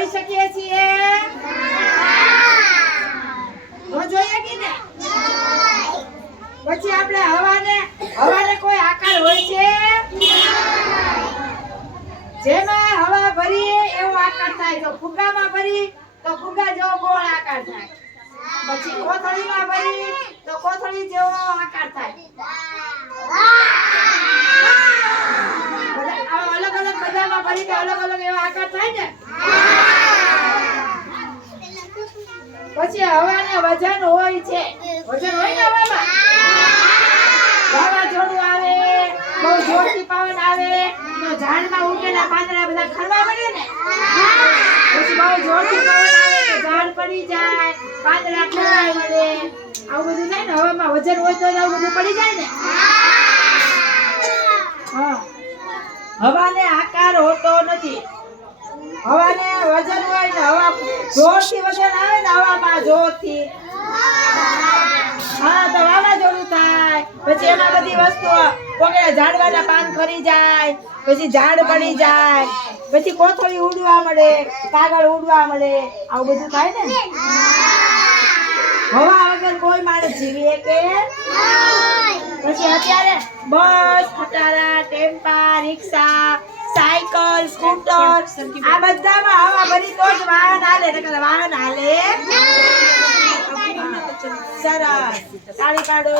જોઈ શકીએ છીએ? ન જોઈએ કે ને પછી આપણે હવાને હવાને કોઈ આકાર હોય છે? જેમાં હવા ભરીએ એવો આકાર થાય. તો ફુગ્ગામાં ભરી તો ફુગ્ગા જેવો ગોળ આકાર થાય. પછી કોથળીમાં ભરી તો કોથળી જેવો આકાર થાય. અલગ અલગ બધામાં ભરી તો અલગ અલગ એવો આકાર થાય ને? પછી હવાને વજન હોય છે. વજન હોય ને હવામાં? વાવાઝોડું આવે, બહુ જોરથી પવન આવે, તો ઝાડમાં ઉગેલા પાંદડા બધા ખરવા મળે ને? પછી બહુ જોરથી પવન આવે ઝાડ પડી જાય, પાંદડા ખરવા મળે. આવું બધું થાય ને, હવામાં વજન હોય તો આવું બધું પડી જાય ને? હા. હવાને આકાર હોતો નથી. હવાને વજન હોય ને હવા જોરથી વજન આવે ને હવામાં જોરથી. હા, તો વાવાઝોડું થાય. પછી એમાં બધી વસ્તુઓ, કોકના ઝાડવાના પાન ખરી જાય, પછી ઝાડ પડી જાય, પછી કોથળી ઉડવા મળે, કાગળ ઉડવા મળે, આવું બધું થાય ને? હવા વગર કોઈ માણસ જીવી કે પછી અત્યારે બસ, ખટારા, ટેમ્પા, રિક્ષા સાયકલ સ્કૂટર આ બધામાં હવા ભરી તો જ વાહન હાલે નકર વાહન હાલે? સરસ. તાળી પાડો.